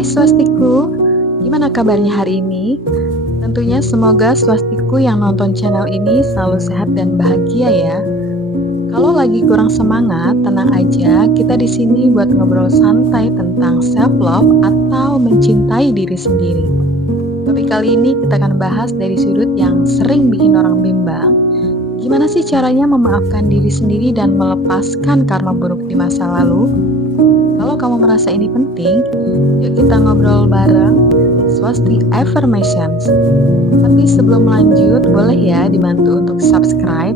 Hai Swastiku, gimana kabarnya hari ini? Tentunya semoga Swastiku yang nonton channel ini selalu sehat dan bahagia ya. Kalau lagi kurang semangat, tenang aja, kita di sini buat ngobrol santai tentang self love atau mencintai diri sendiri. Topik kali ini kita akan bahas dari sudut yang sering bikin orang bimbang. Gimana sih caranya memaafkan diri sendiri dan melepaskan karma buruk di masa lalu? Kalau kamu merasa ini penting, yuk kita ngobrol bareng Swasti Affirmations. Tapi sebelum lanjut, boleh ya dibantu untuk subscribe,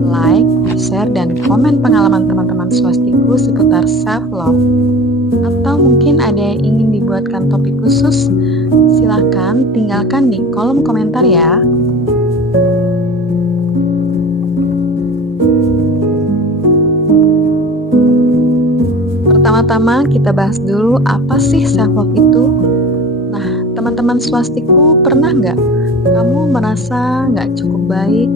like, share, dan komen pengalaman teman-teman Swastiku seputar self-love. Atau mungkin ada yang ingin dibuatkan topik khusus, silahkan tinggalkan di kolom komentar ya. Pertama-tama kita bahas dulu apa sih self-love itu. Nah, teman-teman Swastiku, pernah nggak kamu merasa nggak cukup baik,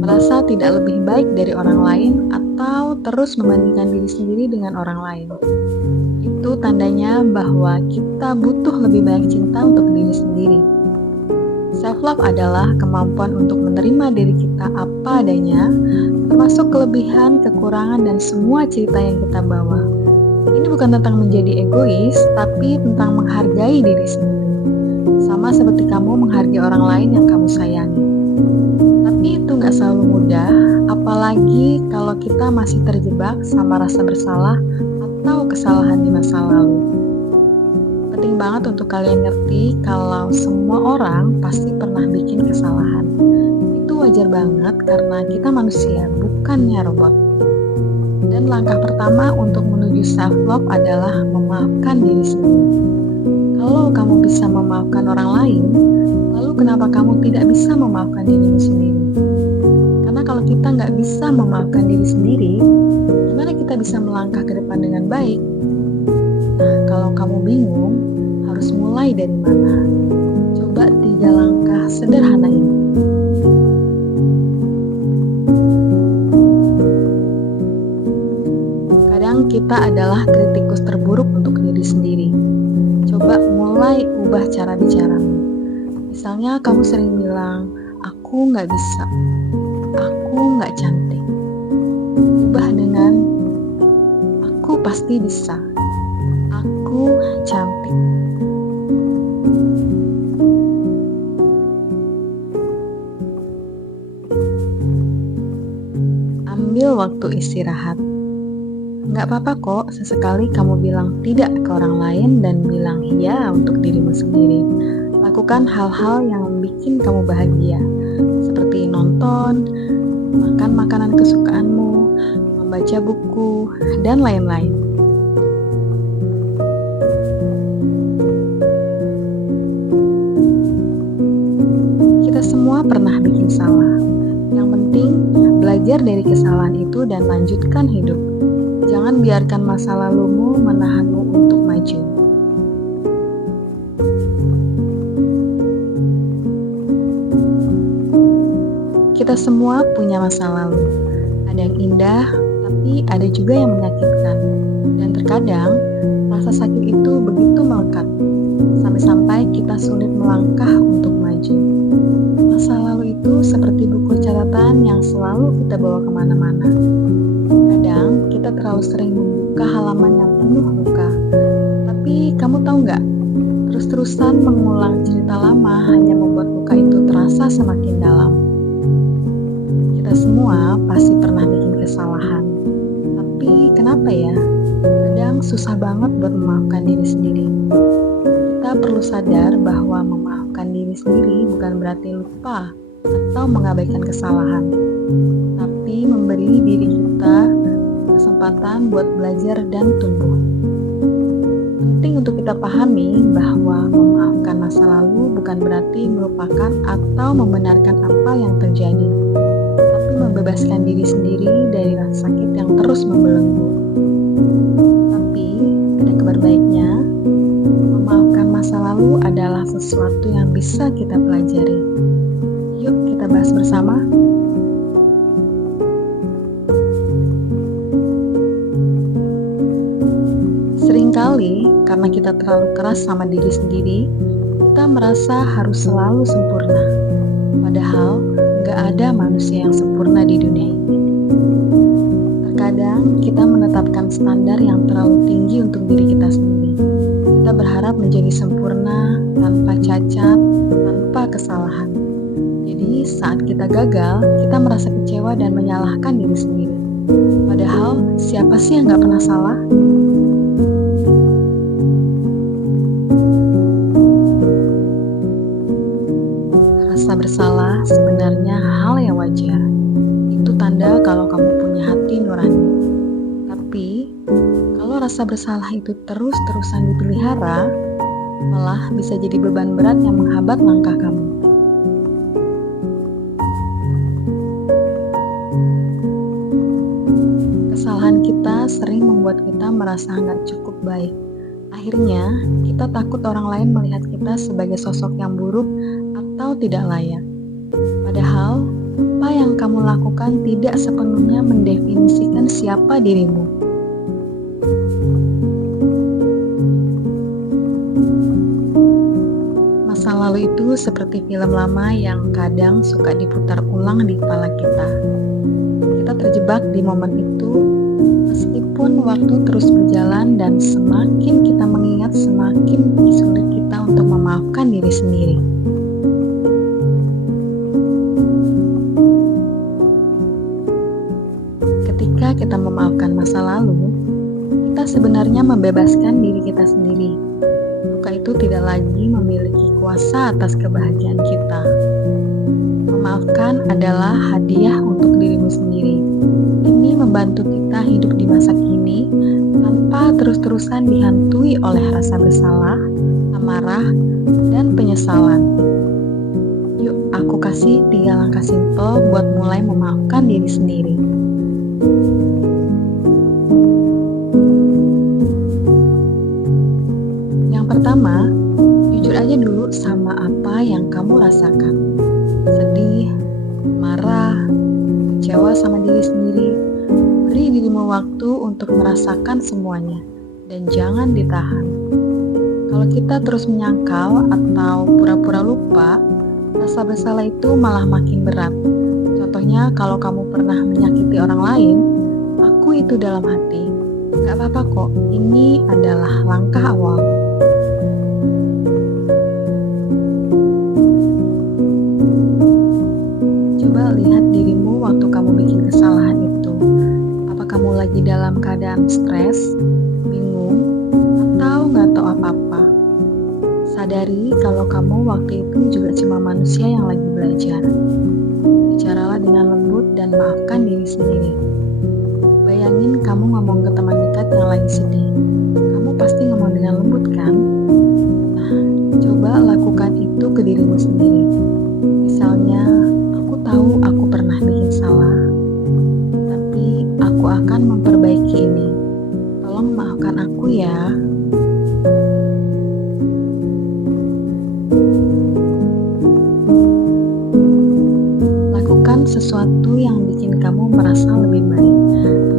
merasa tidak lebih baik dari orang lain, atau terus membandingkan diri sendiri dengan orang lain? Itu tandanya bahwa kita butuh lebih banyak cinta untuk diri sendiri. Self-love adalah kemampuan untuk menerima diri kita apa adanya, termasuk kelebihan, kekurangan, dan semua cerita yang kita bawa. Ini bukan tentang menjadi egois, tapi tentang menghargai diri sendiri. Sama seperti kamu menghargai orang lain yang kamu sayangi. Tapi itu nggak selalu mudah, apalagi kalau kita masih terjebak sama rasa bersalah atau kesalahan di masa lalu. Penting banget untuk kalian ngerti kalau semua orang pasti pernah bikin kesalahan. Itu wajar banget karena kita manusia, bukannya robot. Dan langkah pertama untuk menuju self-love adalah memaafkan diri sendiri. Kalau kamu bisa memaafkan orang lain, lalu kenapa kamu tidak bisa memaafkan dirimu sendiri? Karena kalau kita nggak bisa memaafkan diri sendiri, gimana kita bisa melangkah ke depan dengan baik? Nah, kalau kamu bingung, harus mulai dari mana? Coba 3 langkah sederhana ini. Kita adalah kritikus terburuk untuk diri sendiri. Coba mulai ubah cara bicaramu. Misalnya kamu sering bilang, aku nggak bisa, aku nggak cantik. Ubah dengan, aku pasti bisa, aku cantik. Ambil waktu istirahat. Nggak apa-apa kok sesekali kamu bilang tidak ke orang lain dan bilang iya untuk dirimu sendiri. Lakukan hal-hal yang bikin kamu bahagia, seperti nonton, makan makanan kesukaanmu, membaca buku, dan lain-lain. Kita semua pernah bikin salah. Yang penting, belajar dari kesalahan itu dan lanjutkan hidup. Jangan biarkan masa lalumu menahanmu untuk maju. Kita semua punya masa lalu. Ada yang indah, tapi ada juga yang menyakitkan. Dan terkadang, rasa sakit itu begitu melekat, sampai-sampai kita sulit melangkah untuk maju. Masa lalu itu seperti buku catatan yang selalu kita bawa kemana-mana. Kadang kita terlalu sering membuka halaman yang penuh luka. Tapi kamu tahu nggak? Terus-terusan mengulang cerita lama hanya membuat luka itu terasa semakin dalam. Kita semua pasti pernah bikin kesalahan. Tapi kenapa ya? Kadang susah banget buat memaafkan diri sendiri. Kita perlu sadar bahwa memaafkan diri sendiri bukan berarti lupa atau mengabaikan kesalahan, tapi memberi diri kita kesempatan buat belajar dan tumbuh. Penting untuk kita pahami bahwa memaafkan masa lalu bukan berarti melupakan atau membenarkan apa yang terjadi, tapi membebaskan diri sendiri dari rasa sakit yang terus membelenggu. Tapi ada kabar baiknya, memaafkan masa lalu adalah sesuatu yang bisa kita pelajari. Yuk kita bahas bersama. Seringkali karena kita terlalu keras sama diri sendiri, kita merasa harus selalu sempurna. Padahal, gak ada manusia yang sempurna di dunia ini. Terkadang, kita menetapkan standar yang terlalu tinggi untuk diri kita sendiri. Kita berharap menjadi sempurna, tanpa cacat, tanpa kesalahan. Jadi, saat kita gagal, kita merasa kecewa dan menyalahkan diri sendiri. Padahal, siapa sih yang gak pernah salah? Rasa bersalah sebenarnya hal yang wajar. Itu tanda kalau kamu punya hati nurani. Tapi, kalau rasa bersalah itu terus-terusan dipelihara, malah bisa jadi beban berat yang menghambat langkah kamu. Kesalahan kita sering membuat kita merasa nggak cukup baik. Akhirnya, kita takut orang lain melihat kita sebagai sosok yang buruk atau tidak layak. Padahal, apa yang kamu lakukan tidak sepenuhnya mendefinisikan siapa dirimu. Masa lalu itu seperti film lama yang kadang suka diputar ulang di kepala kita. Kita terjebak di momen itu, meskipun waktu terus berjalan dan semakin kita mengingat, semakin sulit kita untuk memaafkan diri sendiri. Ketika kita memaafkan masa lalu, kita sebenarnya membebaskan diri kita sendiri. Luka itu tidak lagi memiliki kuasa atas kebahagiaan kita. Memaafkan adalah hadiah untuk dirimu sendiri. Ini membantu kita hidup di masa kini tanpa terus-terusan dihantui oleh rasa bersalah, amarah, dan penyesalan. Yuk, aku kasih 3 langkah simpel buat mulai memaafkan diri sendiri. Yang pertama, jujur aja dulu sama apa yang kamu rasakan. Sedih, marah, kecewa sama diri sendiri. Beri dirimu waktu untuk merasakan semuanya dan jangan ditahan. Kalau kita terus menyangkal atau pura-pura lupa, rasa bersalah itu malah makin berat. Contohnya, kalau kamu pernah menyakiti orang lain, aku itu dalam hati. Gak apa-apa kok, ini adalah langkah awal. Coba lihat dirimu waktu kamu bikin kesalahan itu. Apa kamu lagi dalam keadaan stres, bingung, atau gak tahu apa-apa? Sadari kalau kamu waktu itu juga cuma manusia yang lagi belajar. Bicaralah dengan lembut dan maafkan diri sendiri. Bayangin kamu ngomong ke teman dekat yang lagi sedih. Kamu pasti ngomong dengan lembut kan? Nah, coba lakukan itu ke dirimu sendiri. Misalnya, aku tahu aku pernah bikin salah, tapi aku akan memperbaiki ini. Tolong maafkan aku ya. Lakukan sesuatu yang bikin kamu merasa lebih baik.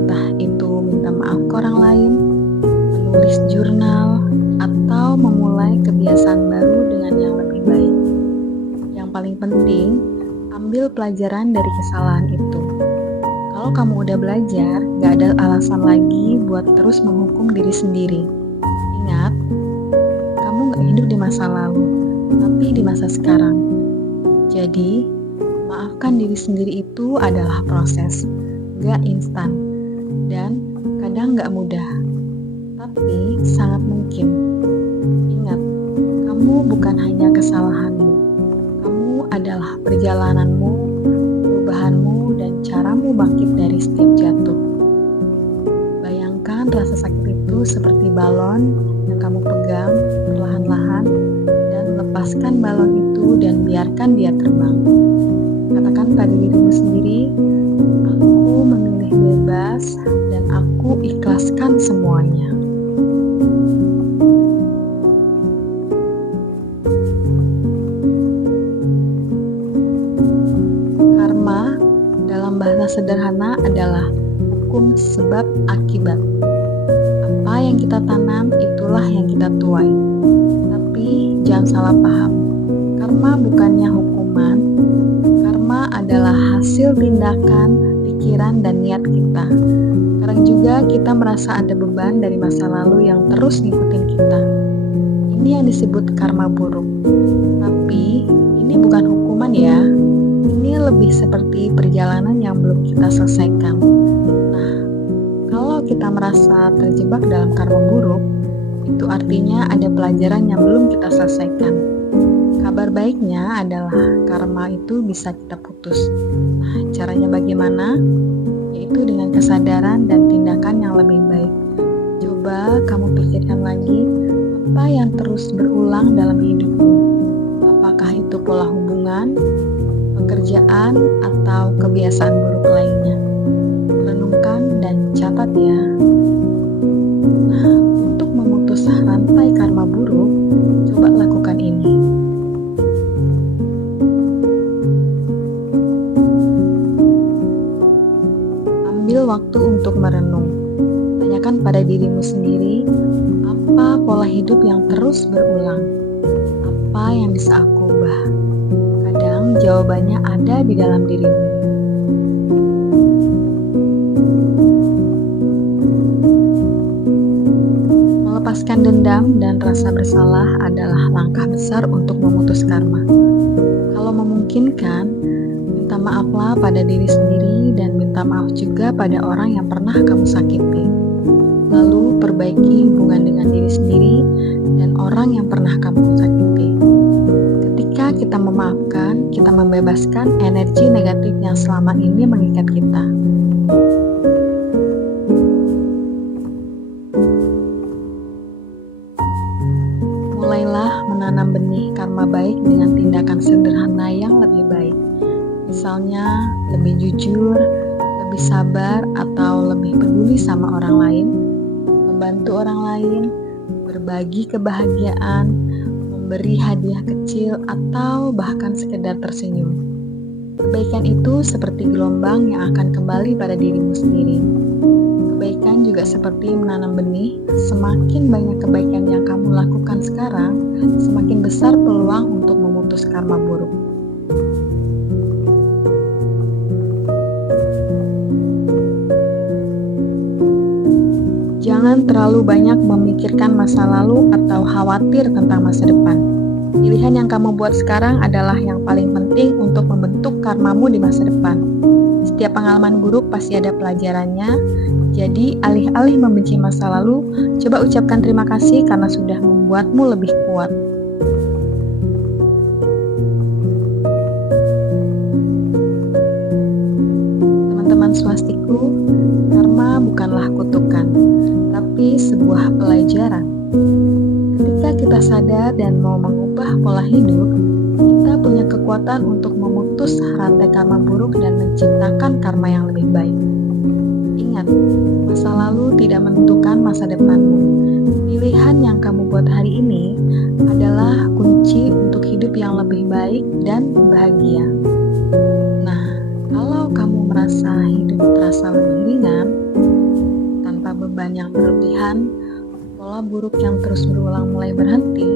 Entah itu minta maaf ke orang lain, menulis jurnal, atau memulai kebiasaan baru dengan yang lebih baik. Yang paling penting, ambil pelajaran dari kesalahan itu. Kalau kamu udah belajar, gak ada alasan lagi buat terus menghukum diri sendiri. Ingat, kamu gak hidup di masa lalu, tapi di masa sekarang. Jadi, maafkan diri sendiri itu adalah proses, gak instan, dan kadang gak mudah, tapi sangat mungkin. Ingat, kamu bukan hanya kesalahanmu, kamu adalah perjalananmu, perubahanmu, dan caramu bangkit dari setiap jatuh. Bayangkan rasa sakit itu seperti balon yang kamu pegang perlahan-lahan, dan lepaskan balon itu dan biarkan dia terbang. Katakan pada dirimu sendiri, aku memilih bebas dan aku ikhlaskan semuanya. Karma dalam bahasa sederhana adalah hukum sebab akibat. Apa yang kita tanam, itulah yang kita kita tuai. Tapi jangan salah paham, karma bukannya hukuman. Karma adalah hasil tindakan, pikiran, dan niat kita. Kadang juga kita merasa ada beban dari masa lalu yang terus ngikutin kita. Ini yang disebut karma buruk. Tapi ini bukan hukuman ya. Ini lebih seperti perjalanan yang belum kita selesaikan. Nah, kalau kita merasa terjebak dalam karma buruk, itu artinya ada pelajaran yang belum kita selesaikan. Kabar baiknya adalah karma itu bisa kita putus. Nah, caranya bagaimana? Yaitu dengan kesadaran dan tindakan yang lebih baik. Coba kamu pikirkan lagi, apa yang terus berulang dalam hidupmu? Apakah itu pola hubungan, pekerjaan, atau kebiasaan buruk lainnya? Renungkan dan catat ya. Nah, untuk memutus rantai karma buruk, coba lakukan ini. Ambil waktu untuk merenung. Tanyakan pada dirimu sendiri, apa pola hidup yang terus berulang? Apa yang bisa aku ubah? Kadang jawabannya ada di dalam dirimu. Melepaskan dendam dan rasa bersalah adalah langkah besar untuk memutus karma. Kalau memungkinkan, minta maaflah pada diri sendiri dan minta maaf juga pada orang yang pernah kamu sakiti. Lalu perbaiki hubungan dengan diri sendiri dan orang yang pernah kamu sakiti. Ketika kita memaafkan, kita membebaskan energi negatif yang selama ini mengikat kita. Mulailah menanam benih karma baik dengan tindakan sederhana yang lebih baik. Misalnya, lebih jujur, lebih sabar, atau lebih peduli sama orang lain, membantu orang lain, berbagi kebahagiaan, memberi hadiah kecil, atau bahkan sekedar tersenyum. Kebaikan itu seperti gelombang yang akan kembali pada dirimu sendiri. Kebaikan juga seperti menanam benih. Semakin banyak kebaikan yang kamu lakukan sekarang, semakin besar peluang untuk memutus karma buruk. Jangan terlalu banyak memikirkan masa lalu atau khawatir tentang masa depan. Pilihan yang kamu buat sekarang adalah yang paling penting untuk membentuk karmamu di masa depan. Setiap pengalaman buruk pasti ada pelajarannya. Jadi, alih-alih membenci masa lalu, coba ucapkan terima kasih karena sudah membuatmu lebih kuat. Teman-teman swastiku, karma bukanlah kutukan, tapi sebuah pelajaran. Ketika kita sadar dan mau mengubah pola hidup, kita punya kekuatan untuk memutus rantai karma buruk dan menciptakan karma yang lebih baik. Ingat, masa lalu tidak menentukan masa depanmu. Pilihan yang kamu buat hari ini adalah kunci untuk hidup yang lebih baik dan bahagia. Nah, kalau kamu merasa hidup terasa lebih ringan, tanpa beban yang berlebihan, pola buruk yang terus berulang mulai berhenti,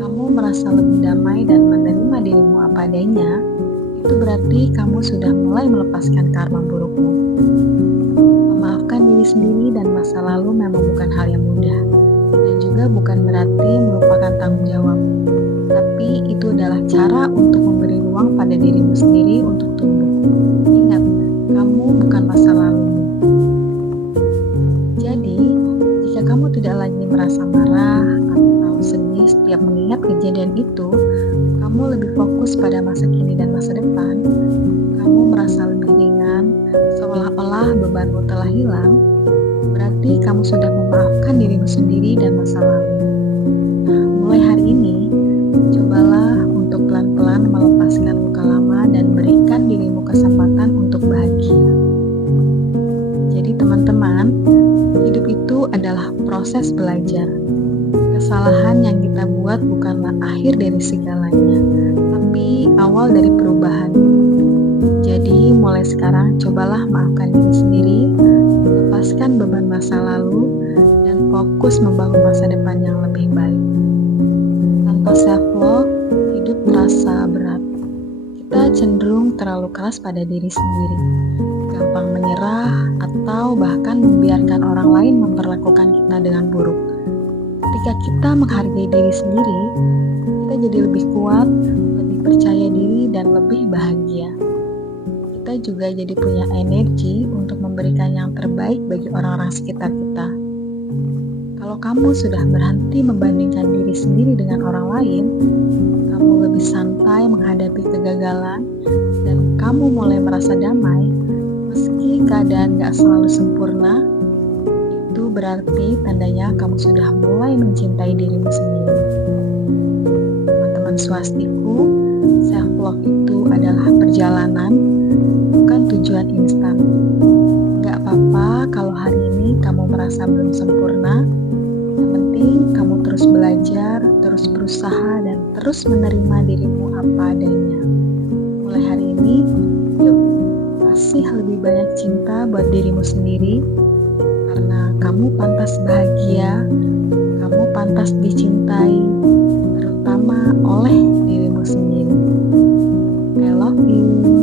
kamu merasa lebih damai dan menerima dirimu apa adanya, itu berarti kamu sudah mulai melepaskan karma burukmu. Memaafkan diri sendiri dan masa lalu memang bukan hal yang mudah, dan juga bukan berarti melupakan tanggung jawab, tapi itu adalah cara untuk memberi ruang pada dirimu sendiri untuk tumbuh. Ingat, kamu bukan masa lalumu. Jadi, jika kamu tidak lagi merasa marah atau sedih setiap mengingat kejadian itu, kamu lebih fokus pada masa kini dan masa depan, kamu merasa lebih ringan, seolah-olah bebanmu telah hilang, berarti kamu sudah memaafkan dirimu sendiri dan masa lalu. Nah, mulai hari ini, cobalah untuk pelan-pelan melepaskan luka lama dan berikan dirimu kesempatan untuk bahagia. Jadi teman-teman, hidup itu adalah proses belajar. Kesalahan yang kita buat bukanlah akhir dari segalanya, tapi awal dari perubahan. Jadi mulai sekarang cobalah maafkan diri sendiri, lepaskan beban masa lalu, dan dan fokus membangun masa depan yang lebih baik. Tanpa self-love, hidup terasa berat. Kita cenderung terlalu keras pada diri sendiri, gampang menyerah, atau bahkan membiarkan orang lain memperlakukan kita dengan buruk. Ketika kita menghargai diri sendiri, kita jadi lebih kuat, lebih percaya diri, dan lebih bahagia. Kita juga jadi punya energi untuk memberikan yang terbaik bagi orang-orang sekitar kita. Kalau kamu sudah berhenti membandingkan diri sendiri dengan orang lain, kamu lebih santai menghadapi kegagalan, dan kamu mulai merasa damai, meski keadaan gak selalu sempurna, itu berarti tandanya kamu sudah mulai mencintai dirimu sendiri. Teman-teman swastiku, self-love itu adalah perjalanan, bukan tujuan instan. Gak apa-apa kalau hari ini kamu merasa belum sempurna. Yang penting kamu terus belajar, terus berusaha, dan terus menerima dirimu apa adanya. Mulai hari ini, yuk kasih lebih banyak cinta buat dirimu sendiri, karena kamu pantas bahagia, kamu pantas dicintai, terutama oleh dirimu sendiri. I love you.